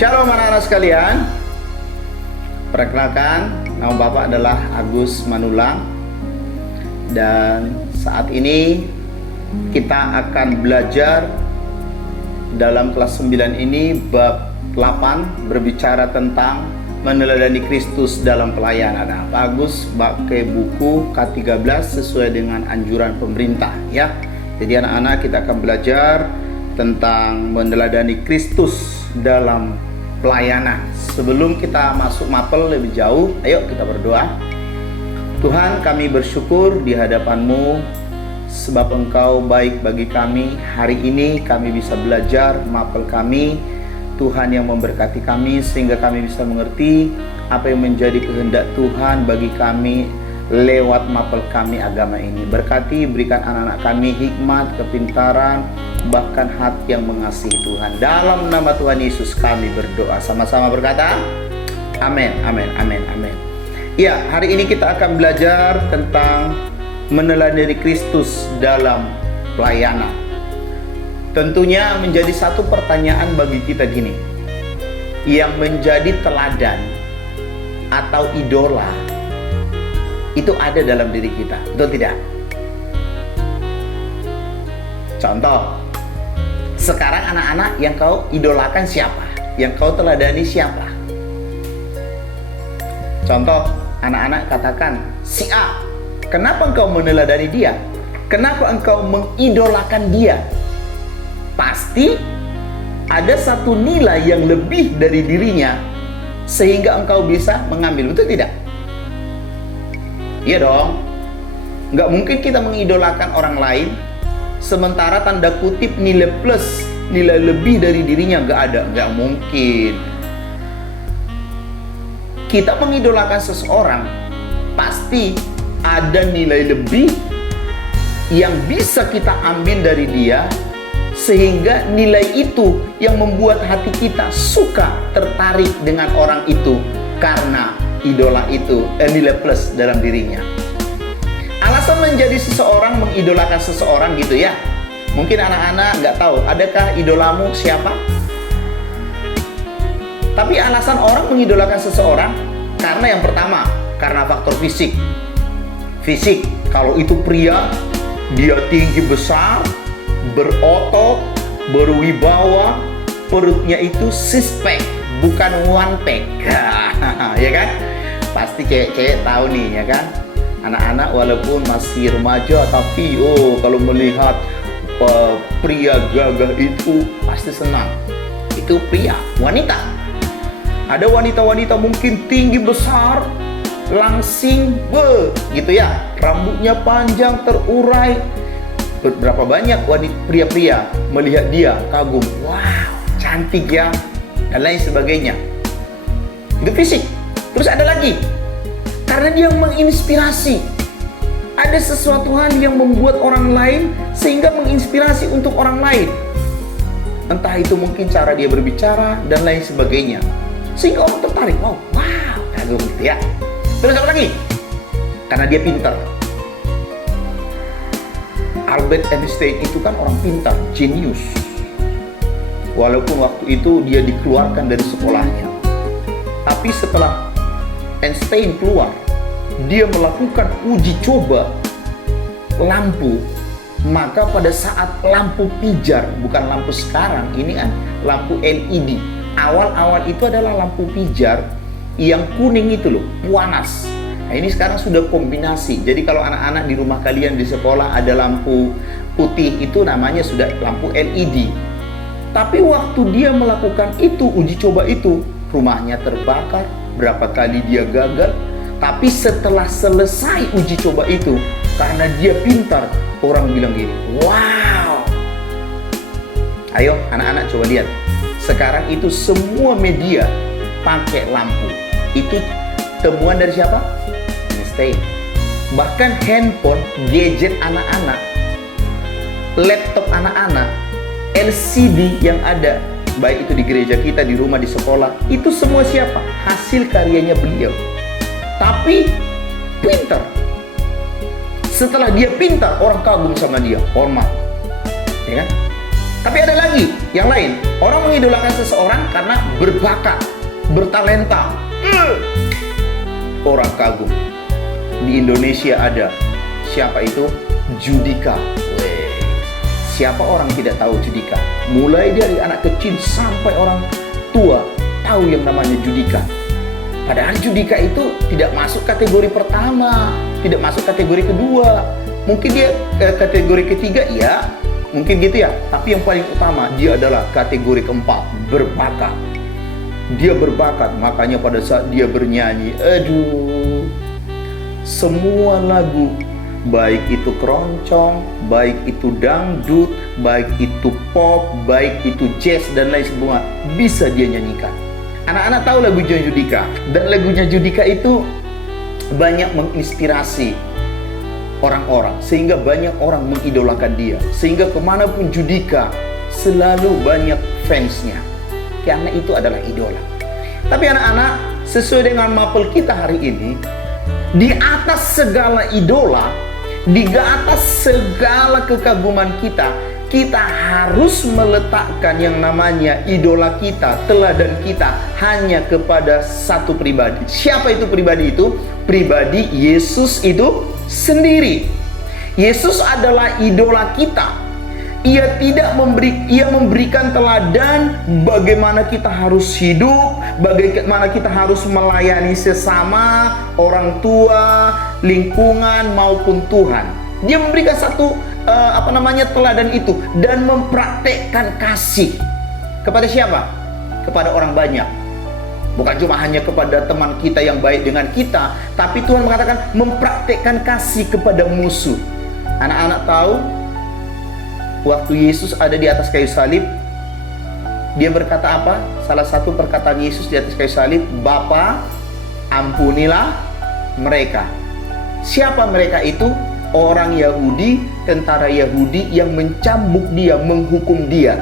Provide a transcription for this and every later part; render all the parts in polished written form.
Shalom anak-anak sekalian. Perkenalkan, nama Bapak adalah Agus Manulang. Dan saat ini kita akan belajar dalam kelas 9 ini bab 8 berbicara tentang meneladani Kristus dalam pelayanan. Nah, Pak Agus pakai buku K13 sesuai dengan anjuran pemerintah ya. Jadi anak-anak kita akan belajar tentang meneladani Kristus dalam pelayanan. Sebelum kita masuk mapel lebih jauh, ayo kita berdoa. Tuhan, kami bersyukur di hadapan-Mu sebab Engkau baik bagi kami. Hari ini kami bisa belajar mapel kami. Tuhan yang memberkati kami sehingga kami bisa mengerti apa yang menjadi kehendak Tuhan bagi kami lewat mapel kami agama ini. Berkati, berikan anak-anak kami hikmat, kepintaran, bahkan hati yang mengasihi Tuhan. Dalam nama Tuhan Yesus kami berdoa. Sama-sama berkata, amin, amin, amin, amin. Ya, hari ini kita akan belajar tentang meneladani Kristus dalam pelayanan. Tentunya menjadi satu pertanyaan bagi kita gini, yang menjadi teladan atau idola itu ada dalam diri kita, betul tidak? Contoh, sekarang anak-anak yang kau idolakan siapa? Yang kau teladani siapa? Contoh, anak-anak katakan, si A. Kenapa engkau meneladani dia? Kenapa engkau mengidolakan dia? Pasti ada satu nilai yang lebih dari dirinya sehingga engkau bisa mengambil, betul tidak? Iya dong. Nggak mungkin kita mengidolakan orang lain sementara tanda kutip nilai plus, nilai lebih dari dirinya nggak ada. Nggak mungkin. Kita mengidolakan seseorang pasti ada nilai lebih yang bisa kita ambil dari dia, sehingga nilai itu yang membuat hati kita suka tertarik dengan orang itu karena idola itu nilai plus dalam dirinya. Alasan menjadi seseorang mengidolakan seseorang gitu ya. Mungkin anak-anak nggak tahu, adakah idolamu siapa? Tapi alasan orang mengidolakan seseorang karena yang pertama, karena faktor fisik. Fisik, kalau itu pria, dia tinggi besar, berotot, berwibawa, perutnya itu six pack, bukan one pack. Ya kan? Pasti cewek-cewek tahu nih ya kan? Anak-anak walaupun masih remaja tapi kalau melihat pria gagah itu pasti senang. Itu pria. Wanita, ada wanita-wanita mungkin tinggi besar, langsing, gitu ya, rambutnya panjang terurai. Berapa banyak wanita pria-pria melihat dia kagum, wow, cantik ya, dan lain sebagainya. Itu fisik. Terus ada lagi, karena dia menginspirasi. Ada sesuatu hal yang membuat orang lain sehingga menginspirasi untuk orang lain. Entah itu mungkin cara dia berbicara dan lain sebagainya, sehingga orang tertarik, wow, kagum gitu ya. Terus apa lagi? Karena dia pintar. Albert Einstein itu kan orang pintar, jenius. Walaupun waktu itu dia dikeluarkan dari sekolahnya, tapi setelah Einstein keluar, dia melakukan uji coba lampu. Maka pada saat lampu pijar, bukan lampu sekarang, ini kan lampu LED. Awal-awal itu adalah lampu pijar yang kuning itu loh, panas. Nah, ini sekarang sudah kombinasi. Jadi kalau anak-anak di rumah kalian di sekolah ada lampu putih, itu namanya sudah lampu LED. Tapi waktu dia melakukan itu, uji coba itu, rumahnya terbakar, berapa kali dia gagal. Tapi setelah selesai uji coba itu, karena dia pintar, orang bilang gini, wow. Ayo anak-anak coba lihat. Sekarang itu semua media pakai lampu. Itu temuan dari siapa? Einstein. Bahkan handphone, gadget anak-anak, laptop anak-anak, LCD yang ada, baik itu di gereja kita, di rumah, di sekolah, itu semua siapa? Hasil karyanya beliau. Tapi pintar. Setelah dia pintar, orang kagum sama dia, hormat, ya kan? Tapi ada lagi yang lain. Orang mengidolakan seseorang karena berbakat, bertalenta. Orang kagum. Di Indonesia ada. Siapa itu? Judika. Siapa orang tidak tahu Judika? Mulai dari anak kecil sampai orang tua tahu yang namanya Judika. Padahal Judika itu tidak masuk kategori pertama, tidak masuk kategori kedua. Mungkin dia kategori ketiga, ya. Mungkin gitu ya. Tapi yang paling utama, dia adalah kategori keempat, berbakat. Dia berbakat, makanya pada saat dia bernyanyi, semua lagu, baik itu keroncong, baik itu dangdut, baik itu pop, baik itu jazz, dan lain semua, bisa dia nyanyikan. Anak-anak tahu lagunya Judika, dan lagunya Judika itu banyak menginspirasi orang-orang, sehingga banyak orang mengidolakan dia, sehingga kemanapun Judika selalu banyak fansnya, karena itu adalah idola. Tapi anak-anak, sesuai dengan mapel kita hari ini, di atas segala idola, di atas segala kekaguman kita, kita harus meletakkan yang namanya idola kita, teladan kita, hanya kepada satu pribadi. Siapa itu pribadi itu? Pribadi Yesus itu sendiri. Yesus adalah idola kita. Ia memberikan teladan bagaimana kita harus hidup, bagaimana kita harus melayani sesama, orang tua, lingkungan maupun Tuhan. Dia memberikan satu teladan itu dan mempraktekkan kasih kepada siapa? Kepada orang banyak. Bukan cuma hanya kepada teman kita yang baik dengan kita, tapi Tuhan mengatakan mempraktekkan kasih kepada musuh. Anak-anak tahu, waktu Yesus ada di atas kayu salib, dia berkata apa? Salah satu perkataan Yesus di atas kayu salib, Bapa, ampunilah mereka. Siapa mereka itu? Orang Yahudi, tentara Yahudi yang mencambuk dia, menghukum dia.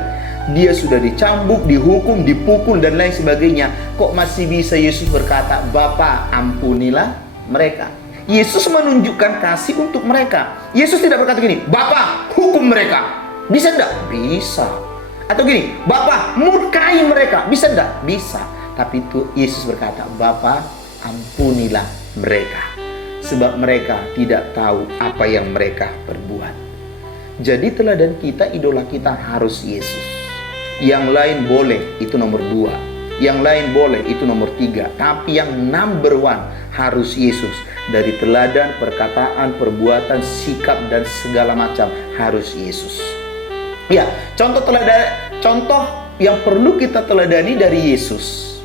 Dia sudah dicambuk, dihukum, dipukul, dan lain sebagainya. Kok masih bisa Yesus berkata, Bapa, ampunilah mereka? Yesus menunjukkan kasih untuk mereka. Yesus tidak berkata gini, Bapa, hukum mereka. Bisa enggak? Bisa. Atau gini, Bapa, murkai mereka. Bisa enggak? Bisa. Tapi itu Yesus berkata, Bapa, ampunilah mereka. Sebab mereka tidak tahu apa yang mereka perbuat. Jadi teladan kita, idola kita harus Yesus. Yang lain boleh, itu nomor 2. Yang lain boleh, itu nomor 3. Tapi yang number 1 harus Yesus. Dari teladan, perkataan, perbuatan, sikap, dan segala macam harus Yesus. Ya, contoh yang perlu kita teladani dari Yesus.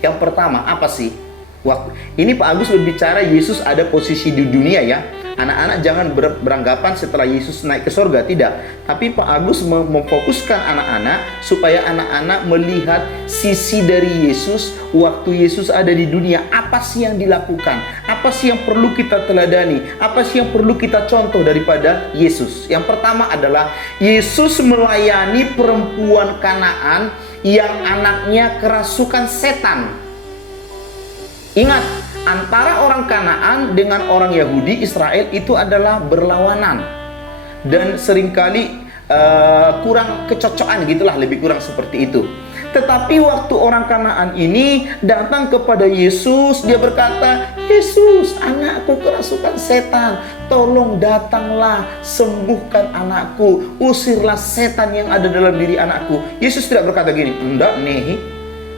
Yang pertama, apa sih? Ini Pak Agus berbicara Yesus ada posisi di dunia, ya. Anak-anak jangan beranggapan setelah Yesus naik ke surga, tidak. Tapi Pak Agus memfokuskan anak-anak supaya anak-anak melihat sisi dari Yesus waktu Yesus ada di dunia. Apa sih yang dilakukan? Apa sih yang perlu kita teladani? Apa sih yang perlu kita contoh daripada Yesus? Yang pertama adalah Yesus melayani perempuan Kanaan yang anaknya kerasukan setan. Ingat, antara orang Kanaan dengan orang Yahudi Israel itu adalah berlawanan. Dan seringkali kurang kecocokan gitulah, lebih kurang seperti itu. Tetapi waktu orang Kanaan ini datang kepada Yesus, dia berkata, Yesus, anakku kerasukan setan, tolong datanglah, sembuhkan anakku, usirlah setan yang ada dalam diri anakku. Yesus tidak berkata gini, enggak nih,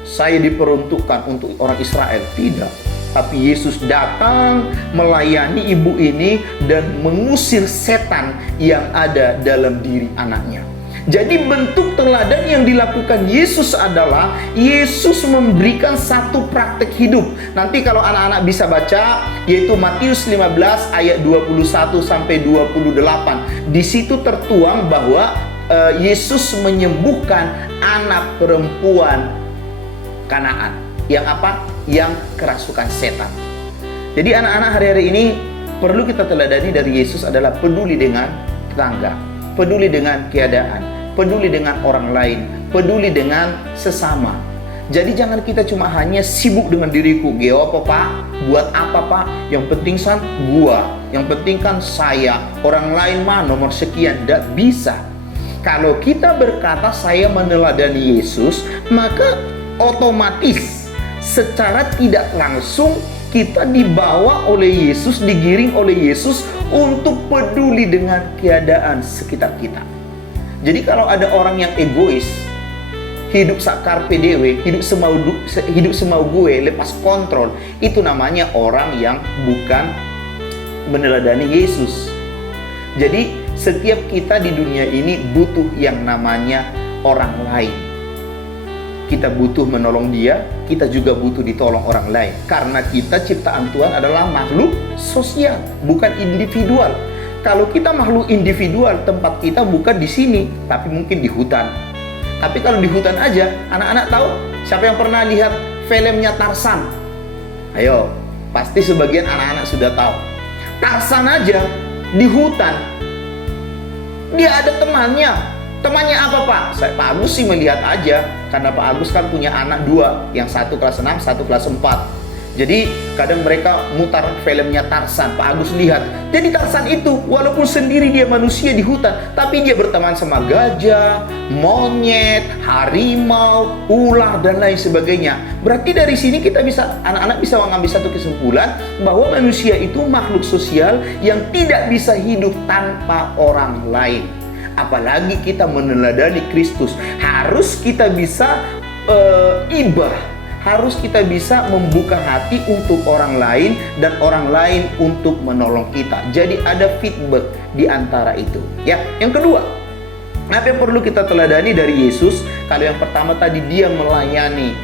saya diperuntukkan untuk orang Israel. Tidak. Tapi Yesus datang melayani ibu ini dan mengusir setan yang ada dalam diri anaknya. Jadi bentuk teladan yang dilakukan Yesus adalah Yesus memberikan satu praktek hidup. Nanti kalau anak-anak bisa baca, yaitu Matius 15 ayat 21 sampai 28. Di situ tertuang bahwa Yesus menyembuhkan anak perempuan Kanaan. Yang apa? Yang kerasukan setan. Jadi anak-anak hari-hari ini perlu kita teladani dari Yesus adalah peduli dengan tetangga, peduli dengan keadaan, peduli dengan orang lain, peduli dengan sesama. Jadi jangan kita cuma hanya sibuk dengan diriku. Geo apa Pak? Buat apa Pak? Yang penting san gua, yang penting kan saya, orang lain mah nomor sekian. Tidak bisa. Kalau kita berkata saya meneladani Yesus, maka otomatis secara tidak langsung kita dibawa oleh Yesus, digiring oleh Yesus untuk peduli dengan keadaan sekitar kita. Jadi kalau ada orang yang egois, hidup carpe diem, hidup semau gue, lepas kontrol, itu namanya orang yang bukan meneladani Yesus. Jadi setiap kita di dunia ini butuh yang namanya orang lain. Kita butuh menolong dia, kita juga butuh ditolong orang lain. Karena kita ciptaan Tuhan adalah makhluk sosial, bukan individual. Kalau kita makhluk individual, tempat kita bukan di sini, tapi mungkin di hutan. Tapi kalau di hutan aja, anak-anak tahu siapa yang pernah lihat filmnya Tarzan? Ayo, pasti sebagian anak-anak sudah tahu. Tarzan aja di hutan, dia ada temannya. Temannya apa, Pak? Pak Agus sih melihat aja, karena Pak Agus kan punya anak dua, yang satu kelas 6, satu kelas 4. Jadi kadang mereka mutar filmnya Tarzan, Pak Agus lihat. Jadi Tarzan itu walaupun sendiri dia manusia di hutan, tapi dia berteman sama gajah, monyet, harimau, ular dan lain sebagainya. Berarti dari sini kita bisa, anak-anak bisa mengambil satu kesimpulan bahwa manusia itu makhluk sosial yang tidak bisa hidup tanpa orang lain. Apalagi kita meneladani Kristus, harus kita bisa ibah, harus kita bisa membuka hati untuk orang lain dan orang lain untuk menolong kita. Jadi ada feedback di antara itu. Ya, yang kedua, apa yang perlu kita teladani dari Yesus? Kalau yang pertama tadi dia melayani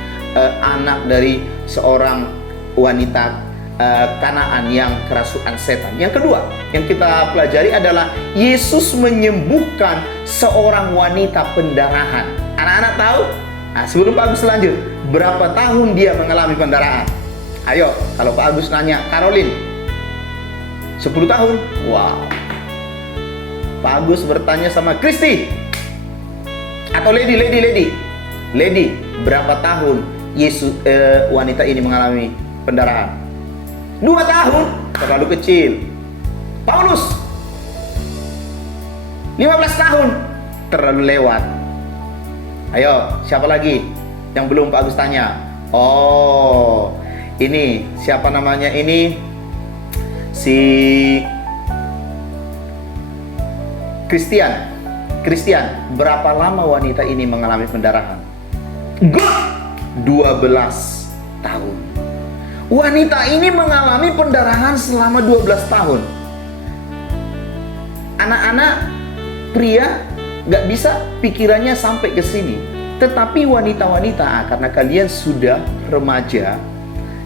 anak dari seorang wanita Kanaan yang kerasukan setan. Yang kedua yang kita pelajari adalah Yesus menyembuhkan seorang wanita pendarahan. Anak-anak tahu? Nah, sebelum Pak Agus lanjut, berapa tahun dia mengalami pendarahan? Ayo, kalau Pak Agus nanya, Caroline, 10 tahun? Wow. Pak Agus bertanya sama Kristi, atau Lady, berapa tahun wanita ini mengalami pendarahan? 2 tahun, terlalu kecil. Paulus, 15 tahun, terlalu lewat. Ayo, siapa lagi yang belum Pak Agus tanya? Oh, ini siapa namanya ini? Si Christian, berapa lama wanita ini mengalami pendarahan? 12 tahun. Wanita ini mengalami pendarahan selama 12 tahun. Anak-anak pria gak bisa pikirannya sampai ke sini. Tetapi wanita-wanita, karena kalian sudah remaja,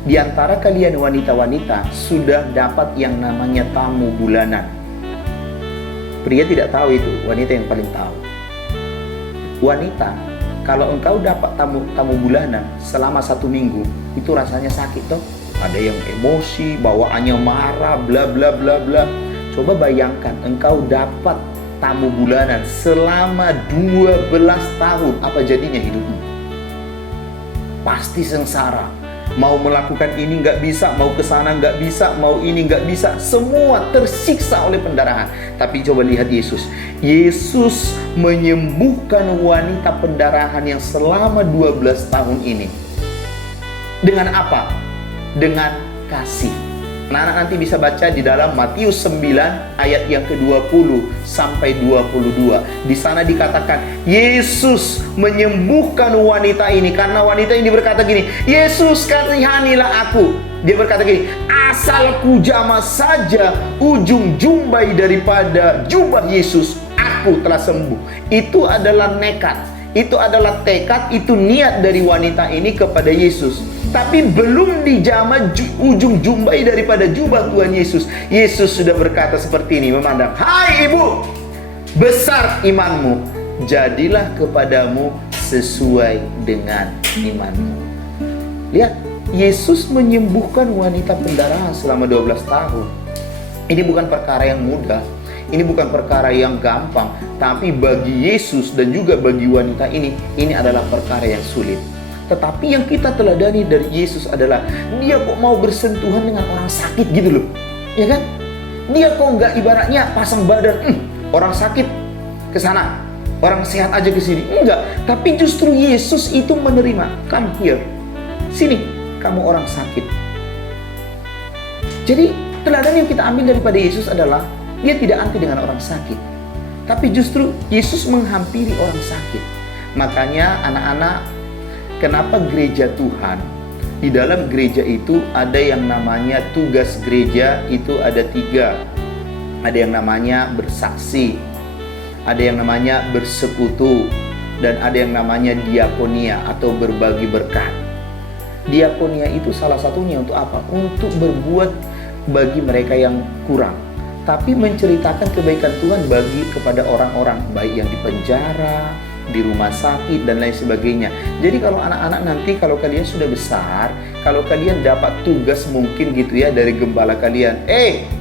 di antara kalian wanita-wanita sudah dapat yang namanya tamu bulanan. Pria tidak tahu itu, wanita yang paling tahu. Wanita, kalau engkau dapat tamu bulanan selama 1 minggu, itu rasanya sakit toh. Ada yang emosi, bawaannya marah, bla bla bla bla. Coba bayangkan engkau dapat tamu bulanan selama 12 tahun, apa jadinya hidupmu? Pasti sengsara. Mau melakukan ini nggak bisa, mau ke sana nggak bisa, mau ini nggak bisa, semua tersiksa oleh pendarahan. Tapi coba lihat Yesus. Yesus menyembuhkan wanita pendarahan yang selama 12 tahun ini. Dengan apa? Dengan kasih. Anak-anak nanti bisa baca di dalam Matius 9 ayat yang ke-20 sampai 22. Di sana dikatakan Yesus menyembuhkan wanita ini karena wanita ini berkata gini, Yesus kasihanilah aku. Dia berkata gini, asal ku jamah saja ujung jumbai daripada jubah Yesus, aku telah sembuh. Itu adalah nekat, itu adalah tekad, itu niat dari wanita ini kepada Yesus. Tapi belum dijamah ujung jumbai daripada jubah Tuhan Yesus, Yesus sudah berkata seperti ini, memandang, hai ibu, besar imanmu, jadilah kepadamu sesuai dengan imanmu. Lihat, Yesus menyembuhkan wanita pendarahan selama 12 tahun. Ini bukan perkara yang mudah, ini bukan perkara yang gampang. Tapi bagi Yesus dan juga bagi wanita ini adalah perkara yang sulit. Tetapi yang kita teladani dari Yesus adalah dia kok mau bersentuhan dengan orang sakit gitu loh, ya kan? Dia kok nggak ibaratnya pasang badan, orang sakit ke sana, orang sehat aja ke sini. Enggak, tapi justru Yesus itu menerima. Come here. Sini, kamu orang sakit. Jadi, teladan yang kita ambil daripada Yesus adalah dia tidak anti dengan orang sakit. Tapi justru Yesus menghampiri orang sakit. Makanya anak-anak, kenapa gereja Tuhan? Di dalam gereja itu ada yang namanya tugas gereja, itu ada 3. Ada yang namanya bersaksi, ada yang namanya bersekutu, dan ada yang namanya diakonia atau berbagi berkat. Diakonia itu salah satunya untuk apa? Untuk berbuat bagi mereka yang kurang, tapi menceritakan kebaikan Tuhan bagi kepada orang-orang, baik yang di penjara, di rumah sakit, dan lain sebagainya. Jadi kalau anak-anak nanti, kalau kalian sudah besar, kalau kalian dapat tugas mungkin gitu ya dari gembala kalian,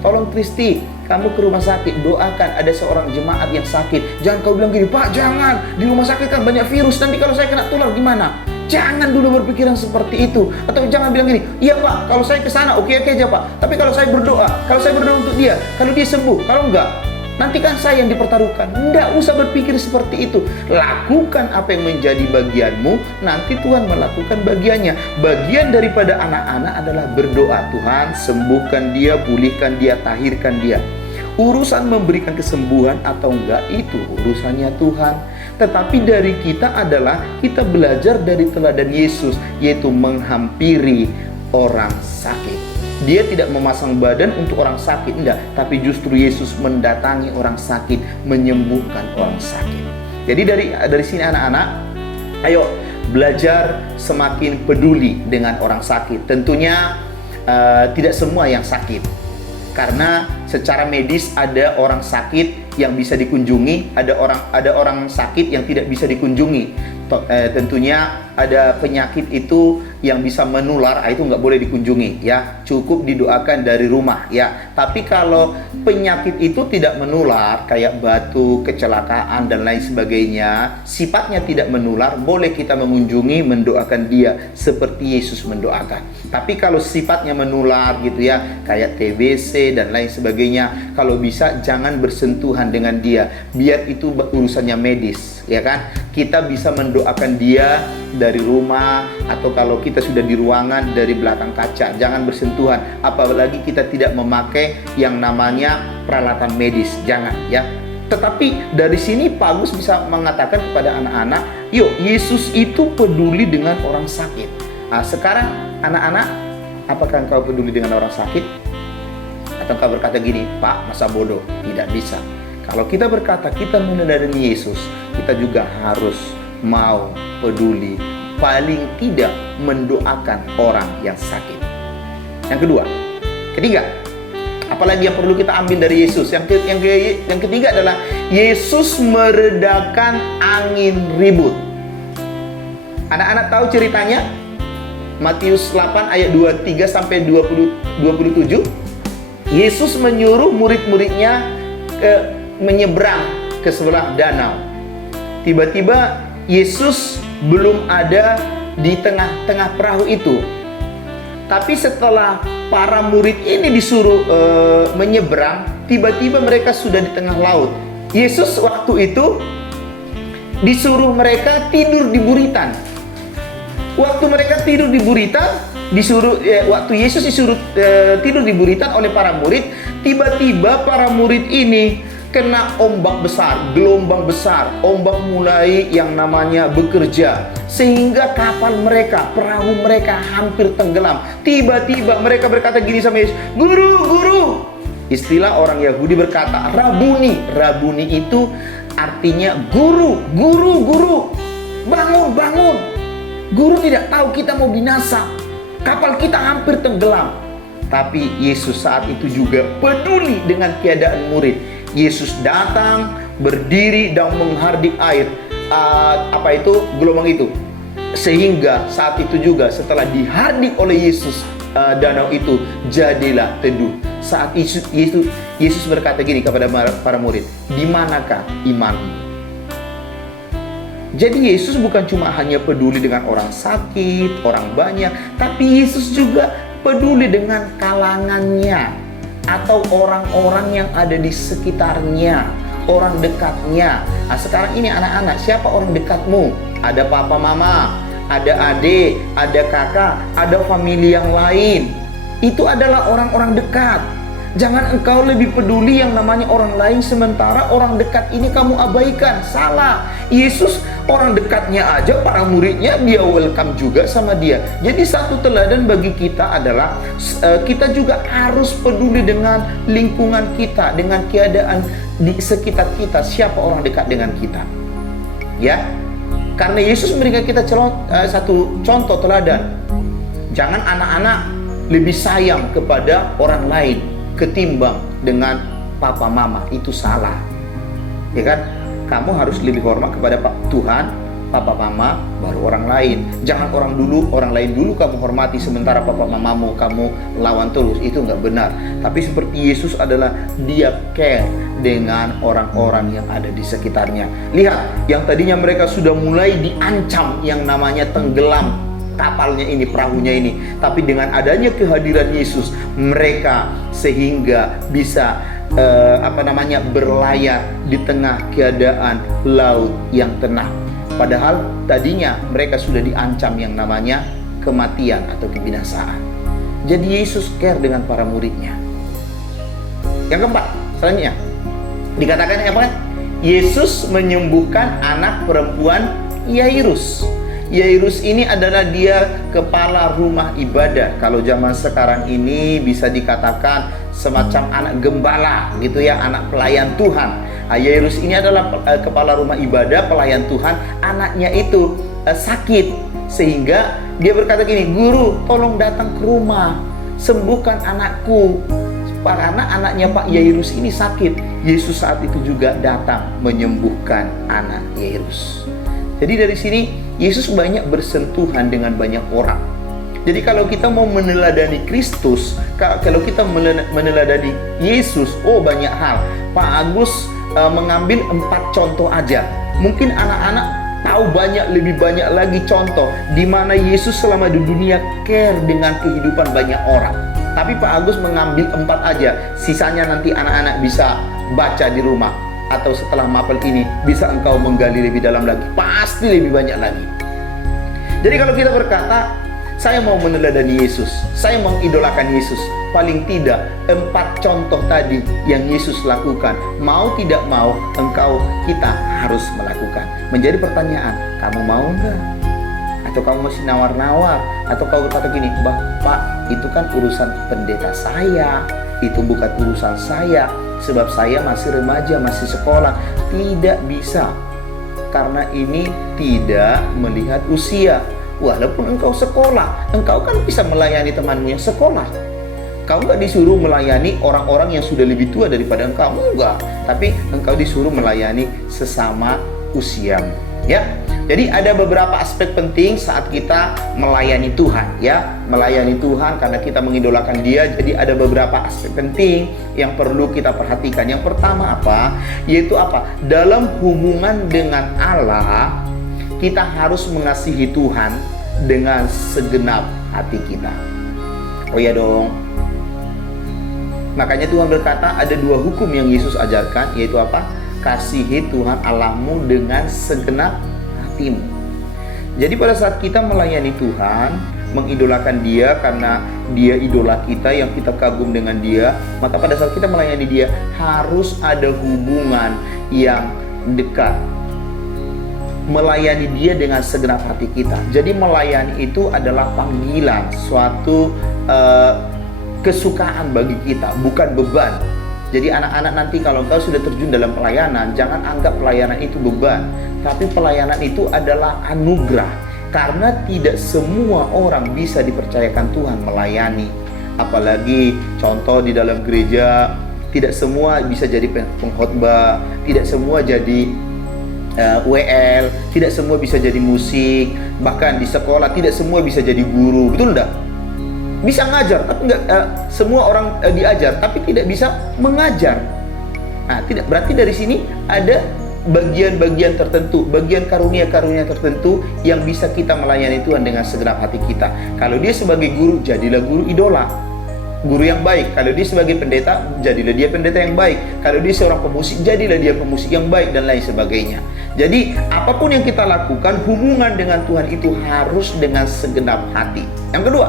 tolong Kristi, kamu ke rumah sakit, doakan ada seorang jemaat yang sakit. Jangan kau bilang gini, Pak, jangan, di rumah sakit kan banyak virus, nanti kalau saya kena tular gimana? Jangan dulu berpikiran seperti itu. Atau jangan bilang gini, iya Pak, kalau saya ke sana oke aja Pak, tapi kalau saya berdoa untuk dia, kalau dia sembuh, kalau enggak, nanti kan saya yang dipertaruhkan. Tidak usah berpikir seperti itu. Lakukan apa yang menjadi bagianmu, nanti Tuhan melakukan bagiannya. Bagian daripada anak-anak adalah berdoa, Tuhan sembuhkan dia, pulihkan dia, tahirkan dia. Urusan memberikan kesembuhan atau enggak itu urusannya Tuhan. Tetapi dari kita adalah kita belajar dari teladan Yesus, yaitu menghampiri orang sakit. Dia tidak memasang badan untuk orang sakit, enggak, tapi justru Yesus mendatangi orang sakit, menyembuhkan orang sakit. Jadi dari sini anak-anak, ayo belajar semakin peduli dengan orang sakit. Tentunya tidak semua yang sakit, karena secara medis ada orang sakit yang bisa dikunjungi, ada orang sakit yang tidak bisa dikunjungi. Tentunya ada penyakit itu yang bisa menular, itu nggak boleh dikunjungi ya, cukup didoakan dari rumah ya. Tapi kalau penyakit itu tidak menular, kayak batuk, kecelakaan dan lain sebagainya, sifatnya tidak menular, boleh kita mengunjungi, mendoakan dia seperti Yesus mendoakan. Tapi kalau sifatnya menular gitu ya, kayak TBC dan lain sebagainya, kalau bisa jangan bersentuhan dengan dia, biar itu urusannya medis ya kan. Kita bisa mendoakan dia dari rumah, atau kalau kita sudah di ruangan dari belakang kaca, jangan bersentuhan. Apalagi kita tidak memakai yang namanya peralatan medis, jangan ya. Tetapi dari sini Paulus bisa mengatakan kepada anak-anak, yuk, Yesus itu peduli dengan orang sakit. Nah, sekarang anak-anak, apakah engkau peduli dengan orang sakit? Atau engkau berkata gini, Pak, masa bodoh? Tidak bisa. Kalau kita berkata kita meneladani Yesus, kita juga harus mau peduli, paling tidak mendoakan orang yang sakit. Yang ketiga, apalagi yang perlu kita ambil dari Yesus? Yang ketiga adalah Yesus meredakan angin ribut. Anak-anak tahu ceritanya? Matius 8 ayat 23 sampai 27. Yesus menyuruh murid-muridnya menyeberang ke sebelah danau. Tiba-tiba Yesus belum ada di tengah-tengah perahu itu. Tapi setelah para murid ini disuruh menyeberang, tiba-tiba mereka sudah di tengah laut. Yesus waktu itu disuruh mereka tidur di buritan. Waktu mereka tidur di buritan, waktu Yesus disuruh tidur di buritan oleh para murid, tiba-tiba para murid ini kena ombak besar, gelombang besar, ombak mulai yang namanya bekerja, sehingga kapal mereka, perahu mereka hampir tenggelam. Tiba-tiba mereka berkata gini sama Yesus, Guru. Istilah orang Yahudi berkata Rabuni. Rabuni itu artinya guru. Bangun. Guru tidak tahu kita mau binasa, kapal kita hampir tenggelam. Tapi Yesus saat itu juga peduli dengan keadaan murid. Yesus datang, berdiri dan menghardik air, gelombang itu. Sehingga saat itu juga setelah dihardik oleh Yesus, danau itu jadilah teduh. Saat Yesus berkata gini kepada para murid, di manakah imanmu? Jadi Yesus bukan cuma hanya peduli dengan orang sakit, orang banyak, tapi Yesus juga peduli dengan kalangannya atau orang-orang yang ada di sekitarnya, orang dekatnya. Nah, sekarang ini anak-anak, siapa orang dekatmu? Ada papa mama, ada adik, ada kakak, ada famili yang lain. Itu adalah orang-orang dekat. Jangan engkau lebih peduli yang namanya orang lain, sementara orang dekat ini kamu abaikan. Salah. Yesus orang dekatnya aja, para muridnya dia welcome juga sama dia. Jadi satu teladan bagi kita adalah kita juga harus peduli dengan lingkungan kita, dengan keadaan di sekitar kita. Siapa orang dekat dengan kita, ya? Karena Yesus memberikan kita satu contoh teladan. Jangan anak-anak lebih sayang kepada orang lain ketimbang dengan papa mama. Itu salah, ya kan? Kamu harus lebih hormat kepada Tuhan, papa mama, baru orang lain. Jangan orang lain dulu kamu hormati, sementara papa mamamu kamu lawan terus. Itu nggak benar. Tapi seperti Yesus adalah dia care dengan orang-orang yang ada di sekitarnya. Lihat, yang tadinya mereka sudah mulai diancam yang namanya tenggelam kapalnya ini, perahunya ini, tapi dengan adanya kehadiran Yesus, mereka sehingga bisa berlayar di tengah keadaan laut yang tenang. Padahal tadinya mereka sudah diancam yang namanya kematian atau kebinasaan. Jadi Yesus care dengan para muridnya. Yang keempat, selanjutnya dikatakan apa? Yesus menyembuhkan anak perempuan Yairus. Yairus ini adalah dia kepala rumah ibadah. Kalau zaman sekarang ini bisa dikatakan semacam anak gembala gitu ya, anak pelayan Tuhan. Yairus ini adalah kepala rumah ibadah, pelayan Tuhan. Anaknya itu sakit, sehingga dia berkata gini, "Guru, tolong datang ke rumah, sembuhkan anakku." Karena anaknya Pak Yairus ini sakit. Yesus saat itu juga datang menyembuhkan anak Yairus. Jadi dari sini Yesus banyak bersentuhan dengan banyak orang. Jadi kalau kita mau meneladani Kristus, kalau kita meneladani Yesus, banyak hal. Pak Agus mengambil 4 contoh aja. Mungkin anak-anak tahu lebih banyak lagi contoh di mana Yesus selama di dunia care dengan kehidupan banyak orang. Tapi Pak Agus mengambil 4 aja. Sisanya nanti anak-anak bisa baca di rumah, atau setelah mapel ini bisa engkau menggali lebih dalam lagi. Pasti lebih banyak lagi. Jadi kalau kita berkata, saya mau meneladani Yesus, saya mengidolakan Yesus, paling tidak 4 contoh tadi yang Yesus lakukan, mau tidak mau kita harus melakukan. Menjadi pertanyaan, kamu mau enggak? Atau kamu masih nawar-nawar? Atau kamu berkata gini, Pak, itu kan urusan pendeta saya, itu bukan urusan saya, sebab saya masih remaja, masih sekolah. Tidak bisa, karena ini tidak melihat usia. Walaupun engkau sekolah, engkau kan bisa melayani temanmu yang sekolah. Kau nggak disuruh melayani orang-orang yang sudah lebih tua daripada engkau, enggak. Tapi engkau disuruh melayani sesama usiamu, ya. Jadi ada beberapa aspek penting saat kita melayani Tuhan, ya. Melayani Tuhan karena kita mengidolakan Dia. Jadi ada beberapa aspek penting yang perlu kita perhatikan. Yang pertama apa? Yaitu apa? Dalam hubungan dengan Allah, kita harus mengasihi Tuhan dengan segenap hati kita. Oh ya dong. Makanya Tuhan berkata ada 2 hukum yang Yesus ajarkan, yaitu apa? Kasihi Tuhan Allahmu dengan segenap hatimu. Jadi pada saat kita melayani Tuhan, mengidolakan Dia karena Dia idola kita yang kita kagum dengan Dia, maka pada saat kita melayani Dia harus ada hubungan yang dekat. Melayani Dia dengan segenap hati kita. Jadi melayani itu adalah panggilan, suatu kesukaan bagi kita, bukan beban. Jadi anak-anak nanti kalau engkau sudah terjun dalam pelayanan, jangan anggap pelayanan itu beban, tapi pelayanan itu adalah anugerah. Karena tidak semua orang bisa dipercayakan Tuhan melayani. Apalagi contoh di dalam gereja, tidak semua bisa jadi pengkhotbah, tidak semua jadi WL, tidak semua bisa jadi musik, bahkan di sekolah tidak semua bisa jadi guru, betul enggak? Bisa ngajar, tapi enggak semua orang diajar, tapi tidak bisa mengajar. Nah, tidak berarti dari sini ada bagian-bagian tertentu, bagian karunia-karunia tertentu yang bisa kita melayani Tuhan dengan segenap hati kita. Kalau dia sebagai guru, jadilah guru idola. guru yang baik. Kalau dia sebagai pendeta, jadilah dia pendeta yang baik. Kalau dia seorang pemusik, jadilah dia pemusik yang baik, dan lain sebagainya. Jadi apapun yang kita lakukan, hubungan dengan Tuhan itu harus dengan segenap hati. Yang kedua,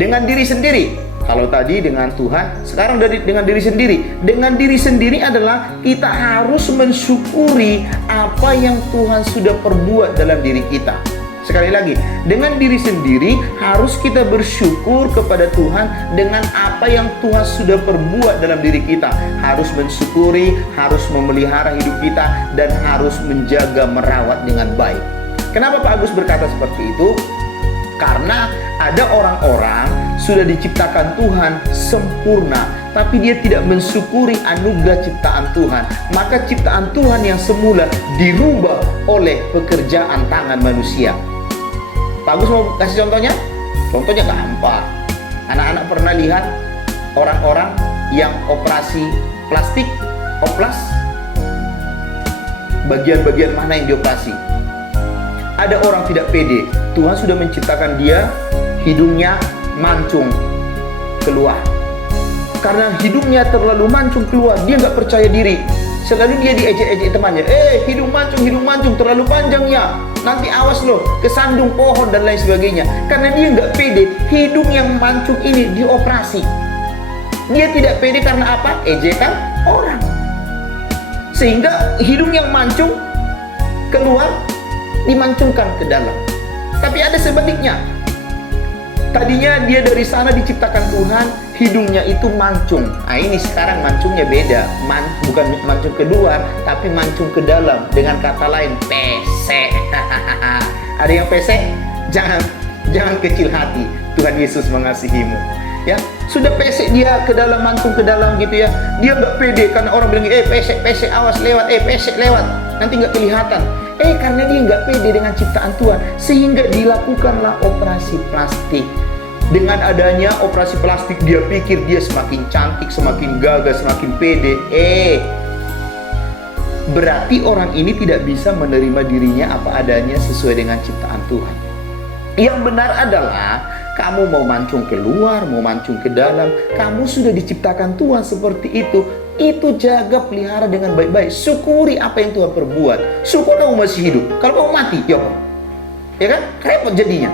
dengan diri sendiri. Kalau tadi dengan Tuhan, sekarang dengan diri sendiri. Dengan diri sendiri adalah kita harus mensyukuri apa yang Tuhan sudah perbuat dalam diri kita. Sekali lagi, dengan diri sendiri harus kita bersyukur kepada Tuhan dengan apa yang Tuhan sudah perbuat dalam diri kita. Harus mensyukuri, harus memelihara hidup kita, dan harus menjaga, merawat dengan baik. Kenapa Pak Agus berkata seperti itu? Karena ada orang-orang sudah diciptakan Tuhan sempurna, tapi dia tidak mensyukuri anugerah ciptaan Tuhan. Maka ciptaan Tuhan yang semula dirubah oleh pekerjaan tangan manusia. Pak Agus mau kasih contohnya? Contohnya gampang. Anak-anak pernah lihat orang-orang yang operasi plastik, oplas? Bagian-bagian mana yang dioperasi? Ada orang tidak pede. Tuhan sudah menciptakan dia, hidungnya mancung keluar. Karena hidungnya terlalu mancung keluar, dia nggak percaya diri. Selalu dia diejek-ejek temannya. Hidung mancung, terlalu panjang ya. Nanti awas loh, kesandung pohon dan lain sebagainya. Karena dia nggak pede, hidung yang mancung ini dioperasi. Dia tidak pede karena apa? Ejekan orang. Sehingga hidung yang mancung keluar, dimancungkan ke dalam. Tapi ada sebaliknya. Tadinya dia dari sana diciptakan Tuhan, hidungnya itu mancung. Nah ini sekarang mancungnya beda. Bukan mancung ke luar, tapi mancung ke dalam. Dengan kata lain, pesek. Ada yang pesek? Jangan kecil hati. Tuhan Yesus mengasihimu. Ya, sudah pesek dia ke dalam, mancung ke dalam gitu ya. Dia nggak pede karena orang bilang, pesek awas lewat, pesek lewat. Nanti nggak kelihatan. Karena dia nggak pede dengan ciptaan Tuhan, sehingga dilakukanlah operasi plastik. Dengan adanya operasi plastik, dia pikir dia semakin cantik, semakin gagah, semakin pede. Berarti orang ini tidak bisa menerima dirinya apa adanya sesuai dengan ciptaan Tuhan. Yang benar adalah kamu mau mancung keluar, mau mancung ke dalam, kamu sudah diciptakan Tuhan seperti itu. Itu jaga, pelihara dengan baik-baik. Syukuri apa yang Tuhan perbuat. Syukur kamu masih hidup. Kalau kamu mati, ya kan? Repot jadinya.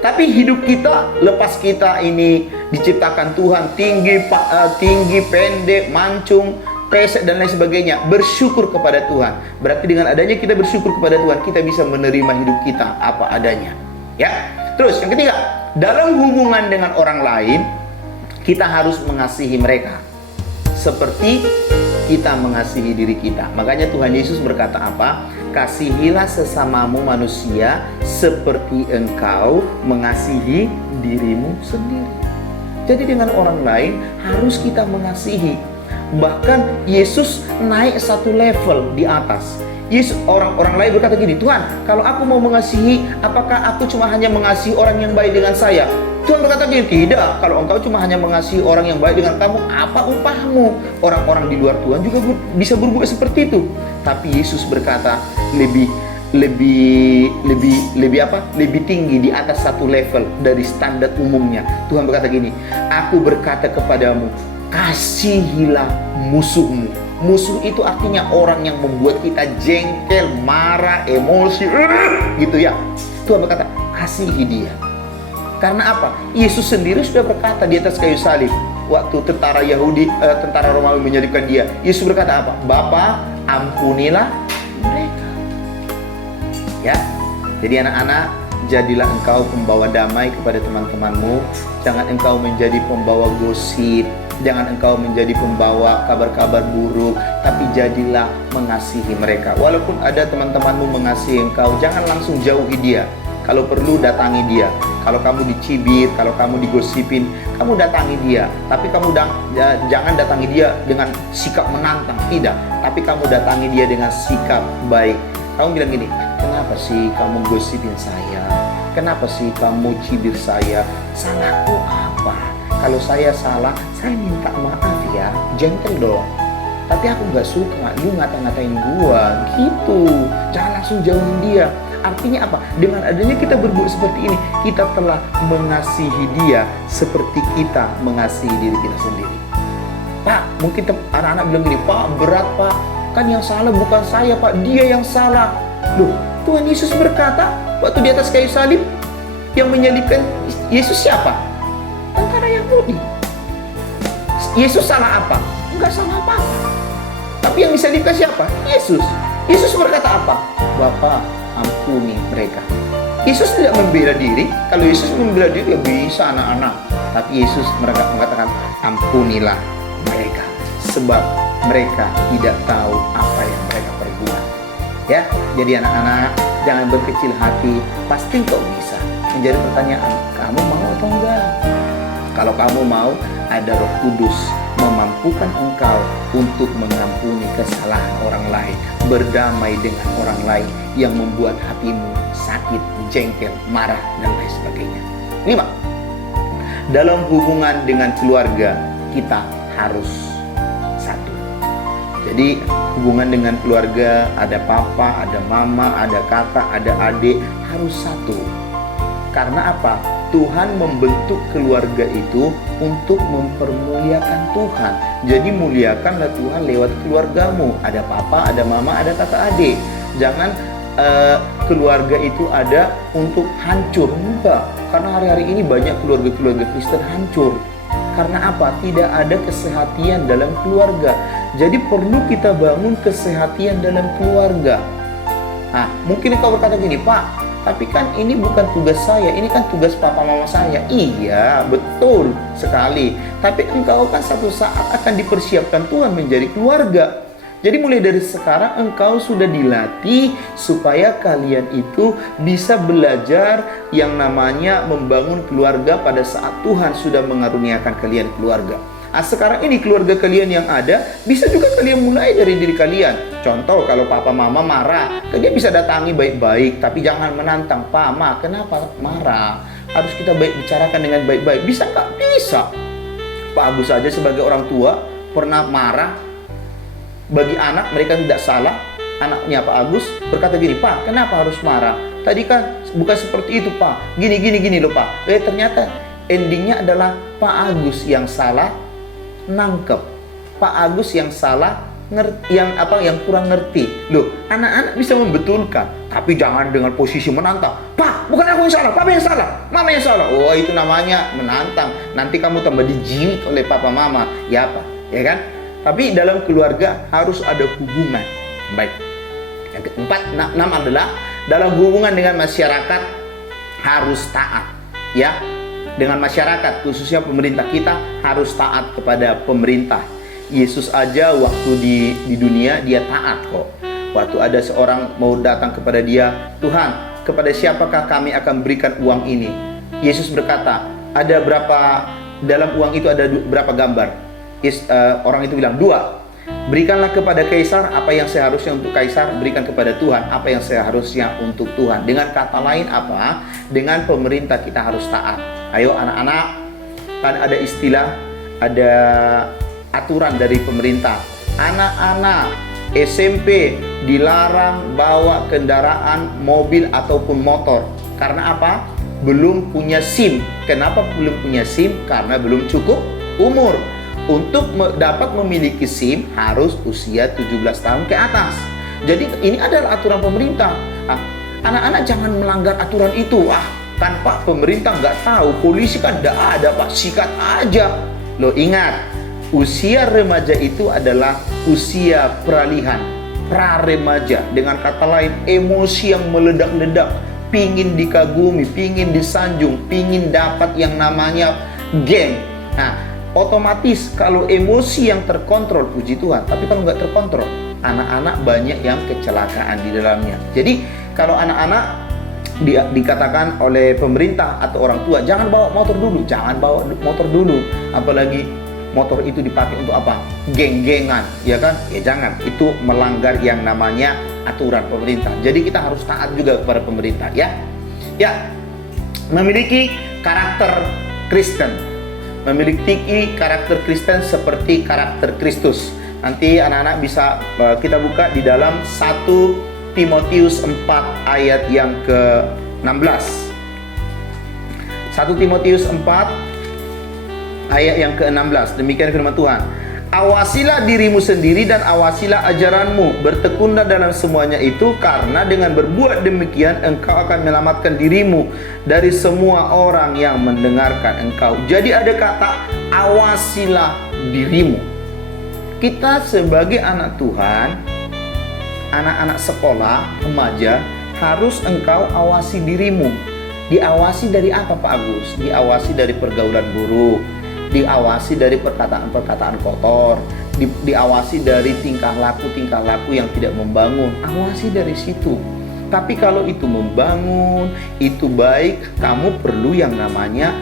Tapi hidup kita, lepas kita ini diciptakan Tuhan, tinggi, pendek, mancung, pesek dan lain sebagainya, bersyukur kepada Tuhan. Berarti dengan adanya kita bersyukur kepada Tuhan, kita bisa menerima hidup kita apa adanya. Ya. Terus yang ketiga, dalam hubungan dengan orang lain, kita harus mengasihi mereka seperti kita mengasihi diri kita. Makanya Tuhan Yesus berkata apa? Kasihilah sesamamu manusia seperti engkau mengasihi dirimu sendiri. Jadi dengan orang lain harus kita mengasihi. Bahkan Yesus naik satu level di atas. Orang lain berkata gini, Tuhan, kalau aku mau mengasihi, apakah aku cuma hanya mengasihi orang yang baik dengan saya? Tuhan berkata gini, tidak. Kalau engkau cuma hanya mengasihi orang yang baik dengan kamu, apa upahmu? Orang-orang di luar Tuhan juga bisa berbuat seperti itu. Tapi Yesus berkata lebih tinggi, di atas satu level dari standar umumnya. Tuhan berkata gini, aku berkata kepadamu, kasihilah musuhmu. Musuh itu artinya orang yang membuat kita jengkel, marah, emosi, gitu ya. Tuhan berkata, kasihi dia. Karena apa? Yesus sendiri sudah berkata di atas kayu salib, waktu tentara Romawi menyalibkan dia, Yesus berkata apa? Bapa, ampunilah mereka. Ya. Jadi anak-anak, jadilah engkau pembawa damai kepada teman-temanmu. Jangan engkau menjadi pembawa gosip. Jangan engkau menjadi pembawa kabar-kabar buruk, tapi jadilah mengasihi mereka. Walaupun ada teman-temanmu mengasihi engkau, jangan langsung jauhi dia. Kalau perlu datangi dia. Kalau kamu dicibir, kalau kamu digosipin, kamu datangi dia. Tapi kamu jangan datangi dia dengan sikap menantang, tidak. Tapi kamu datangi dia dengan sikap baik. Kamu bilang gini, kenapa sih kamu gosipin saya? Kenapa sih kamu cibir saya? Salahku apa? Kalau saya salah, saya minta maaf ya, gentle dong. Tapi aku nggak suka, lu ngata-ngatain gua, gitu. Jangan langsung jauhin dia. Artinya apa? Dengan adanya kita berbuat seperti ini, kita telah mengasihi dia seperti kita mengasihi diri kita sendiri. Pak, mungkin anak-anak bilang gini, Pak berat Pak, kan yang salah bukan saya Pak, dia yang salah. Loh, Tuhan Yesus berkata waktu di atas kayu salib, yang menyalibkan Yesus siapa? Tentara Yahudi. Yesus salah apa? Enggak salah apa-apa. Tapi yang disalibkan siapa? Yesus. Yesus berkata apa? Bapa, ampuni mereka. Yesus tidak membela diri. Kalau Yesus membela diri, ya bisa anak-anak. Tapi Yesus mengatakan, ampunilah mereka, sebab mereka tidak tahu apa yang mereka perbuat. Ya, jadi anak-anak jangan berkecil hati. Pasti kau bisa. Menjadi pertanyaan, kamu mau atau enggak? Kalau kamu mau, ada Roh Kudus memampukan engkau untuk mengampuni kesalahan orang lain, berdamai dengan orang lain yang membuat hatimu sakit, jengkel, marah, dan lain sebagainya. 5. Dalam hubungan dengan keluarga, kita harus satu. Jadi hubungan dengan keluarga, ada papa, ada mama, ada kakak, ada adik, harus satu. Karena apa? Tuhan membentuk keluarga itu untuk mempermuliakan Tuhan. Jadi muliakanlah Tuhan lewat keluargamu. Ada papa, ada mama, ada kakak adik. Jangan keluarga itu ada untuk hancur. Enggak. Karena hari-hari ini banyak keluarga-keluarga Kristen hancur. Karena apa? Tidak ada kesehatian dalam keluarga. Jadi perlu kita bangun kesehatian dalam keluarga. Nah, mungkin kau berkata gini, Pak, tapi kan ini bukan tugas saya, ini kan tugas papa mama saya. Iya, betul sekali. Tapi engkau kan satu saat akan dipersiapkan Tuhan menjadi keluarga. Jadi mulai dari sekarang engkau sudah dilatih supaya kalian itu bisa belajar yang namanya membangun keluarga pada saat Tuhan sudah mengaruniakan kalian keluarga. Nah, sekarang ini keluarga kalian yang ada, bisa juga kalian mulai dari diri kalian. Contoh, kalau papa mama marah, kalian bisa datangi baik-baik, tapi jangan menantang. Pak, Ma, kenapa marah? Harus kita bicarakan dengan baik-baik. Bisa Kak? Bisa. Pak Agus saja sebagai orang tua pernah marah. Bagi anak, mereka tidak salah. Anaknya Pak Agus berkata gini, Pak, kenapa harus marah? Tadi kan bukan seperti itu Pak. Gini loh Pak. Ternyata endingnya adalah Pak Agus yang salah nangkep, Pak Agus yang salah ngerti, yang kurang ngerti. Loh, anak-anak bisa membetulkan, tapi jangan dengan posisi menantang. Pak, bukan aku yang salah, Papa yang salah, Mama yang salah. Oh, itu namanya menantang. Nanti kamu tambah dijiwit oleh Papa Mama. Ya Pak, ya kan? Tapi dalam keluarga harus ada hubungan baik. Yang keempat, 6 adalah dalam hubungan dengan masyarakat harus taat. Ya, dengan masyarakat, khususnya pemerintah kita harus taat kepada pemerintah. Yesus aja waktu di dunia dia taat kok. Waktu ada seorang mau datang kepada dia, Tuhan, kepada siapakah kami akan berikan uang ini? Yesus berkata, ada berapa, dalam uang itu ada berapa gambar? Orang itu bilang 2. Berikanlah kepada Kaisar apa yang seharusnya untuk Kaisar, berikan kepada Tuhan apa yang seharusnya untuk Tuhan. Dengan kata lain apa? Dengan pemerintah kita harus taat. Ayo anak-anak, kan ada istilah, ada aturan dari pemerintah. Anak-anak SMP dilarang bawa kendaraan mobil ataupun motor. Karena apa? Belum punya SIM. Kenapa belum punya SIM? Karena belum cukup umur. Untuk dapat memiliki SIM harus usia 17 tahun ke atas. Jadi ini adalah aturan pemerintah. Anak-anak jangan melanggar aturan itu. Kan Pak, pemerintah nggak tahu, polisi kan nggak ada Pak, sikat aja. Lo ingat, usia remaja itu adalah usia peralihan, pra-remaja. Dengan kata lain, emosi yang meledak-ledak, pingin dikagumi, pingin disanjung, pingin dapat yang namanya geng. Nah, otomatis kalau emosi yang terkontrol, puji Tuhan. Tapi kalau nggak terkontrol, anak-anak banyak yang kecelakaan di dalamnya. Jadi kalau anak-anak dikatakan oleh pemerintah atau orang tua, jangan bawa motor dulu, jangan bawa motor dulu, apalagi motor itu dipakai untuk apa? Geng-gengan, ya kan? Ya jangan, itu melanggar yang namanya aturan pemerintah. Jadi kita harus taat juga kepada pemerintah, ya. Ya, memiliki karakter Kristen, memiliki karakter Kristen seperti karakter Kristus. Nanti anak-anak bisa kita buka di dalam 1 Timotius 4 ayat yang ke-16. 1 Timotius 4 ayat yang ke-16. Demikian firman Tuhan. Awasilah dirimu sendiri dan awasilah ajaranmu. Bertekunlah dalam semuanya itu, karena dengan berbuat demikian engkau akan menyelamatkan dirimu dari semua orang yang mendengarkan engkau. Jadi ada kata awasilah dirimu. Kita sebagai anak Tuhan, anak-anak sekolah, remaja, harus engkau awasi dirimu. Diawasi dari apa, Pak Agus? Diawasi dari pergaulan buruk, diawasi dari perkataan-perkataan kotor, diawasi dari tingkah laku yang tidak membangun. Awasi dari situ. Tapi kalau itu membangun, itu baik, kamu perlu yang namanya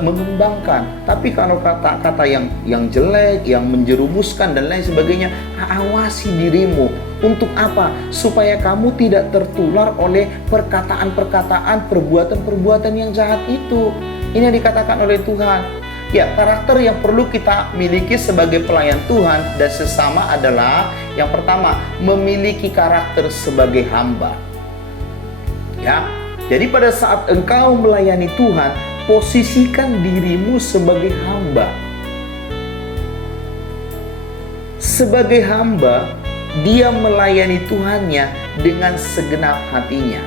mengembangkan. Tapi kalau kata-kata yang jelek, yang menjerumuskan dan lain sebagainya, awasi dirimu. Untuk apa? Supaya kamu tidak tertular oleh perkataan-perkataan, perbuatan-perbuatan yang jahat itu. Ini yang dikatakan oleh Tuhan. Ya, karakter yang perlu kita miliki sebagai pelayan Tuhan dan sesama adalah yang pertama, memiliki karakter sebagai hamba. Ya. Jadi pada saat engkau melayani Tuhan, posisikan dirimu sebagai hamba. Sebagai hamba, dia melayani Tuhannya dengan segenap hatinya.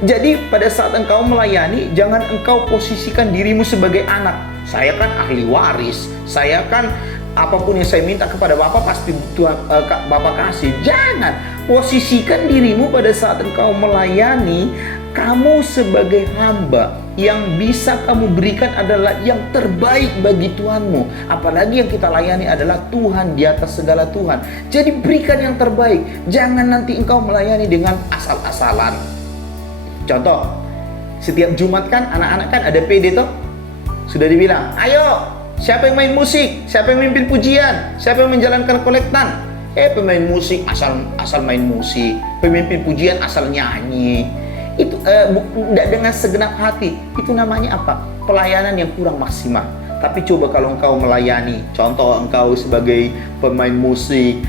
Jadi pada saat engkau melayani, jangan engkau posisikan dirimu sebagai anak. Saya kan ahli waris, saya kan apapun yang saya minta kepada Bapak pasti Tuhan Bapak kasih. Jangan, posisikan dirimu pada saat engkau melayani, kamu sebagai hamba. Yang bisa kamu berikan adalah yang terbaik bagi Tuhanmu. Apalagi yang kita layani adalah Tuhan di atas segala Tuhan. Jadi berikan yang terbaik. Jangan nanti engkau melayani dengan asal-asalan. Contoh, setiap Jumat kan anak-anak kan ada PD toh. Sudah dibilang, ayo siapa yang main musik, siapa yang memimpin pujian, siapa yang menjalankan kolektan. Pemain musik asal main musik, pemimpin pujian asal nyanyi. Itu tidak dengan segenap hati. Itu namanya apa? Pelayanan yang kurang maksimal. Tapi coba kalau engkau melayani, contoh engkau sebagai pemain musik,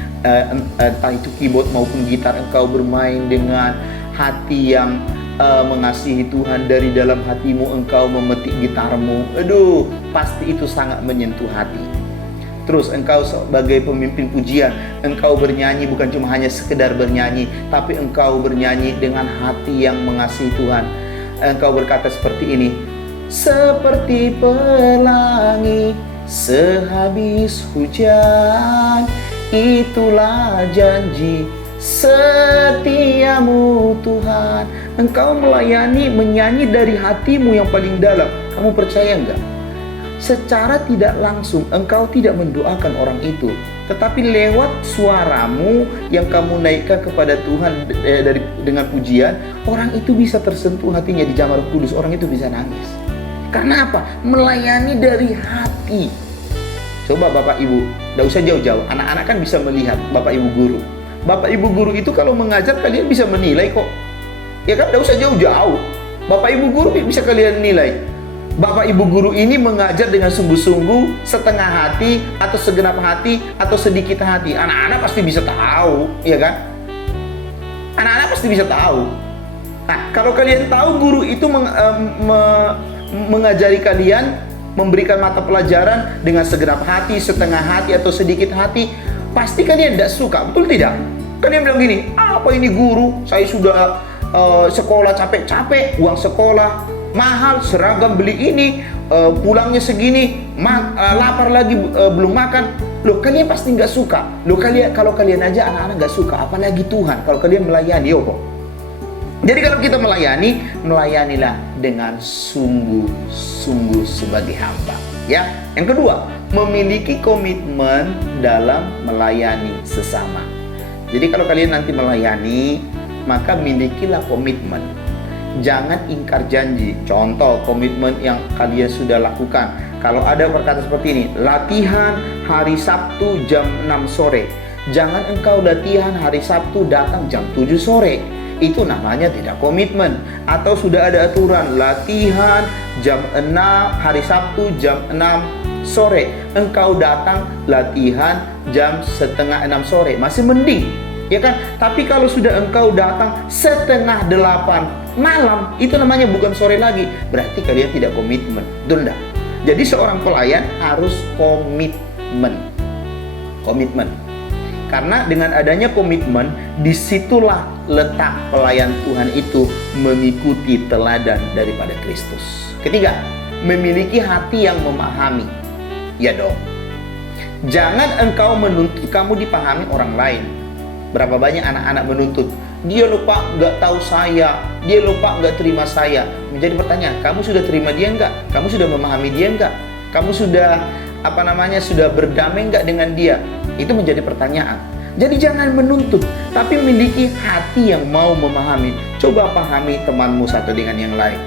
entah itu keyboard maupun gitar, engkau bermain dengan hati yang mengasihi Tuhan, dari dalam hatimu engkau memetik gitarmu. Aduh, pasti itu sangat menyentuh hati. Terus engkau sebagai pemimpin pujian, engkau bernyanyi bukan cuma hanya sekedar bernyanyi, tapi engkau bernyanyi dengan hati yang mengasihi Tuhan. Engkau berkata seperti ini, seperti pelangi sehabis hujan, itulah janji setiamu Tuhan. Engkau melayani, menyanyi dari hatimu yang paling dalam. Kamu percaya enggak? Secara tidak langsung engkau tidak mendoakan orang itu, tetapi lewat suaramu yang kamu naikkan kepada Tuhan dengan pujian, orang itu bisa tersentuh hatinya di Jamar Kudus. Orang itu bisa nangis. Karena apa? Melayani dari hati. Coba Bapak Ibu, tidak usah jauh-jauh, anak-anak kan bisa melihat Bapak Ibu guru. Bapak Ibu guru itu kalau mengajar kalian bisa menilai kok. Ya kan, tidak usah jauh-jauh. Bapak Ibu guru bisa kalian nilai. Bapak Ibu guru ini mengajar dengan sungguh-sungguh, setengah hati, atau segenap hati, atau sedikit hati. Anak-anak pasti bisa tahu, ya kan? Anak-anak pasti bisa tahu. Nah, kalau kalian tahu guru itu mengajari kalian, memberikan mata pelajaran dengan segenap hati, setengah hati, atau sedikit hati, pasti kalian tidak suka, betul tidak? Kalian bilang gini, apa ini guru? Saya sudah sekolah capek-capek, uang sekolah mahal, seragam beli ini, pulangnya segini, lapar lagi, belum makan. Loh, kalian pasti nggak suka. Loh, kalau kalian aja anak-anak nggak suka, apalagi Tuhan. Kalau kalian melayani, jadi kalau kita melayani, melayanilah dengan sungguh-sungguh sebagai hamba. Ya, yang kedua, memiliki komitmen dalam melayani sesama. Jadi kalau kalian nanti melayani, maka milikilah komitmen. Jangan ingkar janji. Contoh komitmen yang kalian sudah lakukan. Kalau ada perkataan seperti ini, latihan hari Sabtu jam 6 sore. Jangan engkau latihan hari Sabtu datang jam 7 sore. Itu namanya tidak komitmen. Atau sudah ada aturan latihan jam 6 hari Sabtu jam 6 sore. Engkau datang latihan jam setengah 6 sore. Masih mending. ya kan? Tapi kalau sudah engkau datang setengah 8 malam, itu namanya bukan sore lagi. Berarti kalian tidak komitmen. Betul enggak? Jadi seorang pelayan harus komitmen. Komitmen. Karena dengan adanya komitmen, disitulah letak pelayan Tuhan itu mengikuti teladan daripada Kristus. Ketiga, memiliki hati yang memahami. Ya dong. Jangan engkau menuntut kamu dipahami orang lain. Berapa banyak anak-anak menuntut, dia lupa nggak tahu saya, dia lupa nggak terima saya. Menjadi pertanyaan, kamu sudah terima dia nggak? Kamu sudah memahami dia nggak? Kamu sudah sudah berdamai nggak dengan dia? Itu menjadi pertanyaan. Jadi jangan menuntut, tapi miliki hati yang mau memahami. Coba pahami temanmu satu dengan yang lain.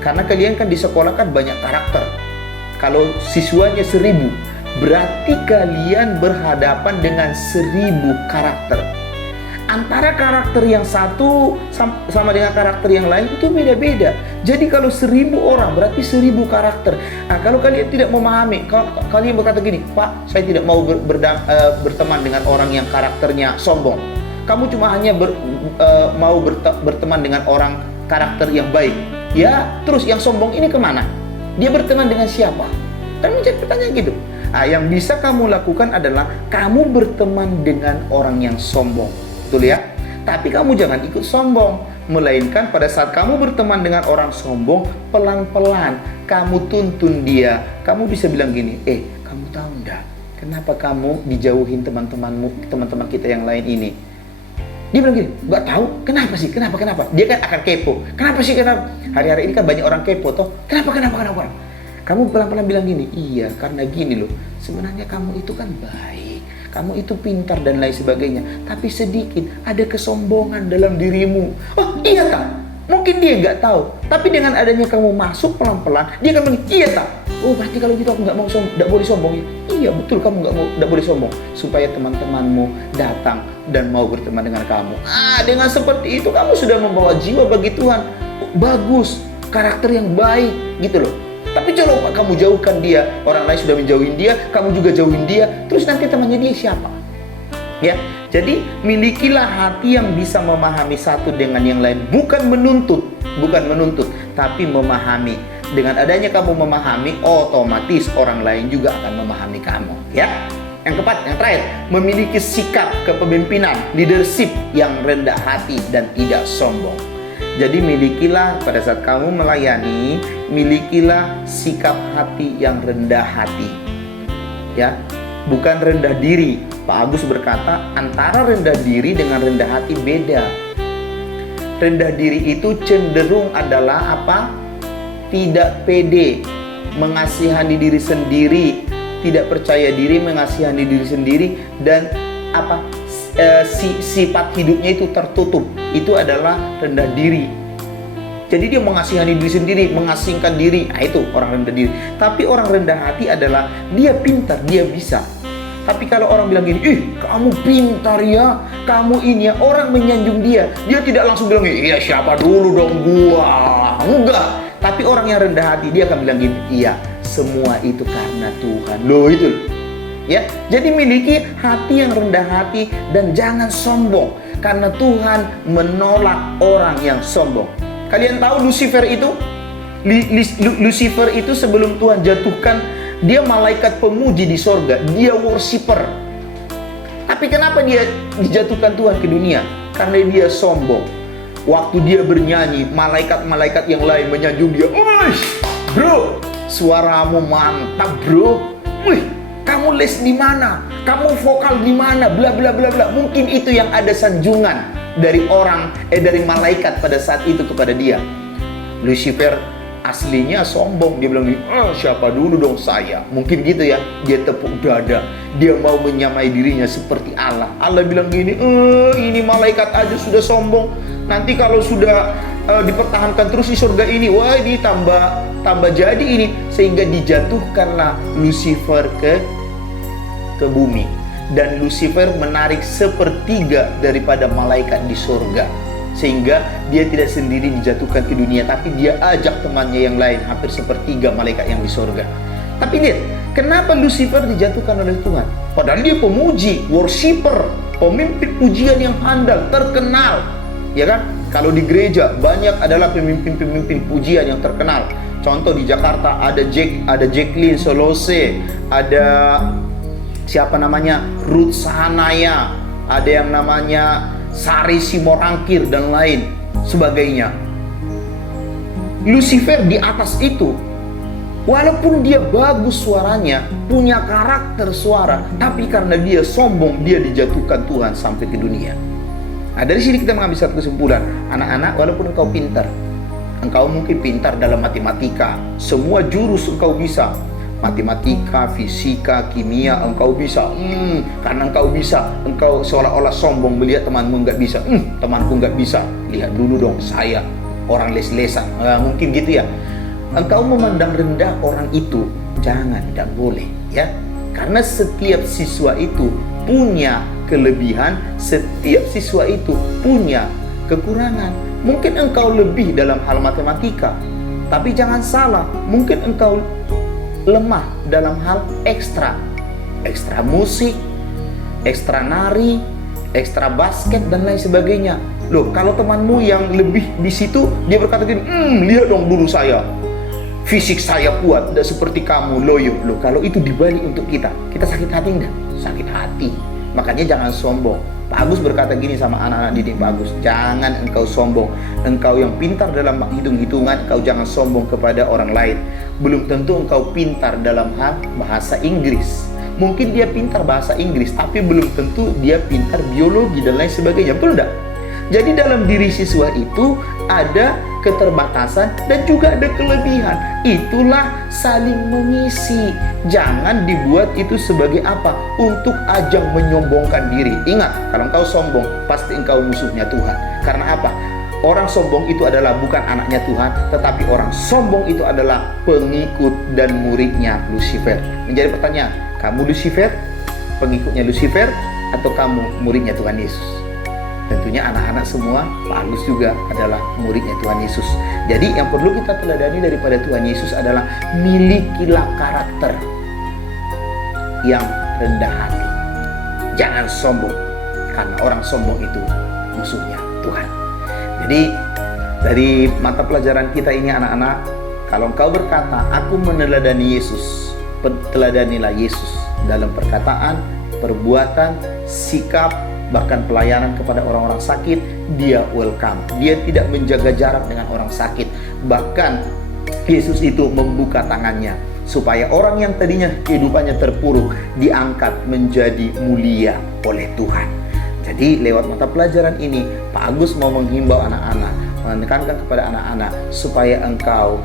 Karena kalian kan di sekolah kan banyak karakter. Kalau siswanya 1000, berarti kalian berhadapan dengan 1000 karakter. Antara karakter yang satu sama dengan karakter yang lain itu beda-beda. Jadi kalau 1000 orang berarti 1000 karakter. Nah, kalau kalian tidak memahami, kalau kalian berkata gini, Pak, saya tidak mau berteman dengan orang yang karakternya sombong. Kamu cuma hanya mau berteman dengan orang karakter yang baik. Ya, terus yang sombong ini kemana? Dia berteman dengan siapa? Kan menjadi pertanyaan gitu. Nah, yang bisa kamu lakukan adalah kamu berteman dengan orang yang sombong. Betul ya? Tapi kamu jangan ikut sombong. Melainkan pada saat kamu berteman dengan orang sombong, pelan-pelan kamu tuntun dia. Kamu bisa bilang gini, kamu tahu enggak, kenapa kamu dijauhin teman-temanmu, teman-teman kita yang lain ini? Dia bilang gini, nggak tahu, kenapa sih, kenapa? Dia kan akan kepo. Kenapa sih, kenapa? Hari-hari ini kan banyak orang kepo, toh. Kenapa? Kamu pelan-pelan bilang gini, iya karena gini loh, sebenarnya kamu itu kan baik. Kamu itu pintar dan lain sebagainya, tapi sedikit ada kesombongan dalam dirimu. Oh iya tak? Mungkin dia nggak tahu, tapi dengan adanya kamu masuk pelan-pelan, dia akan bilang iya tak? Oh berarti kalau gitu aku nggak boleh sombong ya? Iya betul, kamu nggak boleh sombong, supaya teman-temanmu datang dan mau berteman dengan kamu. Dengan seperti itu kamu sudah membawa jiwa bagi Tuhan. Bagus, karakter yang baik gitu loh. Tapi coba kamu jauhkan dia, orang lain sudah menjauhin dia, kamu juga jauhin dia, terus nanti temannya dia siapa? Ya, jadi milikilah hati yang bisa memahami satu dengan yang lain, bukan menuntut, tapi memahami. Dengan adanya kamu memahami, otomatis orang lain juga akan memahami kamu. Ya, yang keempat, yang terakhir, memiliki sikap kepemimpinan, leadership yang rendah hati dan tidak sombong. Jadi milikilah pada saat kamu melayani, milikilah sikap hati yang rendah hati. Ya, bukan rendah diri. Pak Agus berkata, antara rendah diri dengan rendah hati beda. Rendah diri itu cenderung adalah apa? Tidak pede, mengasihani diri sendiri, tidak percaya diri, mengasihani diri sendiri, dan apa? Sifat hidupnya itu tertutup. Itu adalah rendah diri. Jadi dia mengasihani diri sendiri, mengasingkan diri. Nah itu orang rendah diri. Tapi orang rendah hati adalah dia pintar, dia bisa. Tapi kalau orang bilang gini, kamu pintar ya, kamu ini ya, orang menyanjung dia, dia tidak langsung bilang, iya siapa dulu dong gua. Enggak. Tapi orang yang rendah hati, dia akan bilang gini, iya semua itu karena Tuhan. Loh itu. Ya, jadi miliki hati yang rendah hati dan jangan sombong, karena Tuhan menolak orang yang sombong. Kalian tahu Lucifer itu? Lucifer itu sebelum Tuhan jatuhkan, dia malaikat pemuji di sorga, dia worshiper. Tapi kenapa dia dijatuhkan Tuhan ke dunia? Karena dia sombong. Waktu dia bernyanyi, malaikat-malaikat yang lain menyanjung dia. Wih, bro, suaramu mantap bro. Wih, kamu les di mana? Kamu vokal di mana? Bla bla bla bla. Mungkin itu yang ada sanjungan dari dari malaikat pada saat itu kepada dia. Lucifer aslinya sombong. Dia bilang, siapa dulu dong saya? Mungkin gitu ya. Dia tepuk dada. Dia mau menyamai dirinya seperti Allah. Allah bilang gini, ini malaikat aja sudah sombong. Nanti kalau sudah dipertahankan terus di surga ini, wah ini tambah jadi ini. Sehingga dijatuhkanlah Lucifer ke bumi. Dan Lucifer menarik 1/3 daripada malaikat di surga. Sehingga dia tidak sendiri dijatuhkan ke dunia, tapi dia ajak temannya yang lain, hampir 1/3 malaikat yang di surga. Tapi lihat, kenapa Lucifer dijatuhkan oleh Tuhan? Padahal dia pemuji, worshiper. pemimpin pujian yang handal, terkenal, ya kan? Kalau di gereja banyak adalah pemimpin-pemimpin pujian yang terkenal. Contoh di Jakarta ada Jacqueline Solose, ada siapa namanya Ruth Sahanaya, ada yang namanya Sari Simorangkir dan lain sebagainya. Lucifer di atas itu, walaupun dia bagus suaranya, punya karakter suara, tapi karena dia sombong, dia dijatuhkan Tuhan sampai ke dunia. Nah, dari sini kita mengambil satu kesimpulan, anak-anak, walaupun engkau pintar, engkau mungkin pintar dalam matematika, semua jurus engkau bisa, matematika, fisika, kimia, engkau bisa. Karena engkau bisa, engkau seolah-olah sombong melihat temanmu nggak bisa. Temanku nggak bisa, lihat dulu dong saya, orang les-lesan. Mungkin gitu ya. Engkau memandang rendah orang itu, jangan, tidak boleh ya. Karena setiap siswa itu punya kelebihan, setiap siswa itu punya kekurangan. Mungkin engkau lebih dalam hal matematika, tapi jangan salah, mungkin engkau lemah dalam hal ekstra musik, ekstra nari, ekstra basket dan lain sebagainya. Loh, kalau temanmu yang lebih di situ, dia berkata gini, lihat dong dulu saya, fisik saya kuat, tidak seperti kamu, loyo. Loh, kalau itu dibalik untuk kita sakit hati enggak? Sakit hati. Makanya jangan sombong. Pak Agus berkata gini sama anak-anak didik Pak Agus, jangan engkau sombong. Engkau yang pintar dalam hitung-hitungan, engkau jangan sombong kepada orang lain. Belum tentu engkau pintar dalam hal bahasa Inggris. Mungkin dia pintar bahasa Inggris, tapi belum tentu dia pintar biologi dan lain sebagainya. Betul enggak? Jadi dalam diri siswa itu ada keterbatasan dan juga ada kelebihan. Itulah saling mengisi. Jangan dibuat itu sebagai apa? Untuk ajang menyombongkan diri. Ingat, kalau engkau sombong, pasti engkau musuhnya Tuhan. Karena apa? Orang sombong itu adalah bukan anaknya Tuhan, tetapi orang sombong itu adalah pengikut dan muridnya Lucifer. Menjadi pertanyaan, kamu Lucifer, pengikutnya Lucifer, atau kamu muridnya Tuhan Yesus? Tentunya anak-anak semua, Pak Agus juga adalah muridnya Tuhan Yesus. Jadi yang perlu kita teladani daripada Tuhan Yesus adalah milikilah karakter yang rendah hati. Jangan sombong, karena orang sombong itu musuhnya Tuhan. Jadi dari mata pelajaran kita ini anak-anak, kalau engkau berkata, aku meneladani Yesus, teladanilah Yesus dalam perkataan, perbuatan, sikap, bahkan pelayanan kepada orang-orang sakit. Dia welcome, dia tidak menjaga jarak dengan orang sakit. Bahkan Yesus itu membuka tangannya supaya orang yang tadinya kehidupannya terpuruk diangkat menjadi mulia oleh Tuhan. Jadi lewat mata pelajaran ini Pak Agus mau menghimbau anak-anak, menekankan kepada anak-anak supaya engkau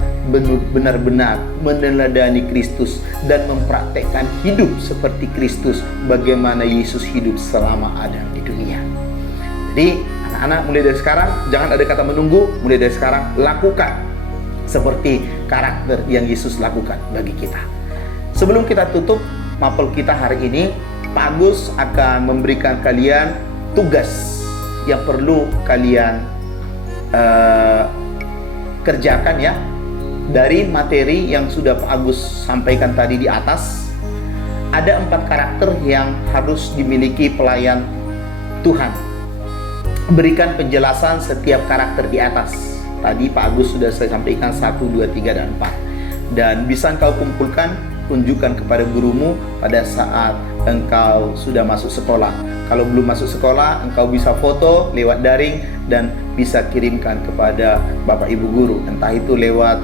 benar-benar meneladani Kristus dan mempraktekkan hidup seperti Kristus, bagaimana Yesus hidup selama ada di dunia. Jadi anak-anak, mulai dari sekarang jangan ada kata menunggu, mulai dari sekarang lakukan seperti karakter yang Yesus lakukan bagi kita. Sebelum kita tutup mapel kita hari ini, Pak Agus akan memberikan kalian tugas yang perlu kalian kerjakan ya. Dari materi yang sudah Pak Agus sampaikan tadi di atas, ada 4 karakter yang harus dimiliki pelayan Tuhan. Berikan penjelasan setiap karakter di atas. Tadi Pak Agus sudah saya sampaikan 1, 2, 3, dan 4. Dan bisa engkau kumpulkan, tunjukkan kepada gurumu pada saat engkau sudah masuk sekolah. Kalau belum masuk sekolah, engkau bisa foto lewat daring dan bisa kirimkan kepada Bapak Ibu guru, entah itu lewat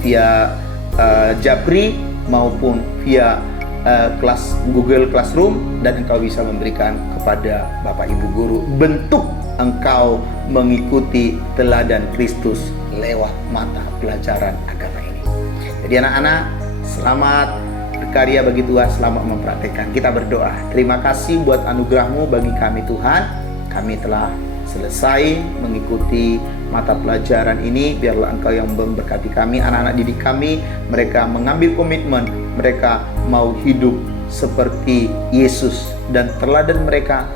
via Japri maupun via kelas Google Classroom, dan engkau bisa memberikan kepada Bapak Ibu guru bentuk engkau mengikuti teladan Kristus lewat mata pelajaran agama ini. Jadi anak-anak, selamat berkarya bagi Tuhan, selamat mempraktekkan. Kita berdoa. Terima kasih buat anugerah-Mu bagi kami Tuhan. Kami telah selesai mengikuti mata pelajaran ini. Biarlah Engkau yang memberkati kami, anak-anak didik kami. Mereka mengambil komitmen, mereka mau hidup seperti Yesus, dan teladan mereka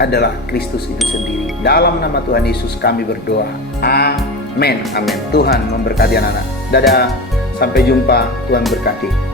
adalah Kristus itu sendiri. Dalam nama Tuhan Yesus kami berdoa. Amin. Amin. Tuhan memberkati anak-anak. Dadah. Sampai jumpa. Tuhan berkati.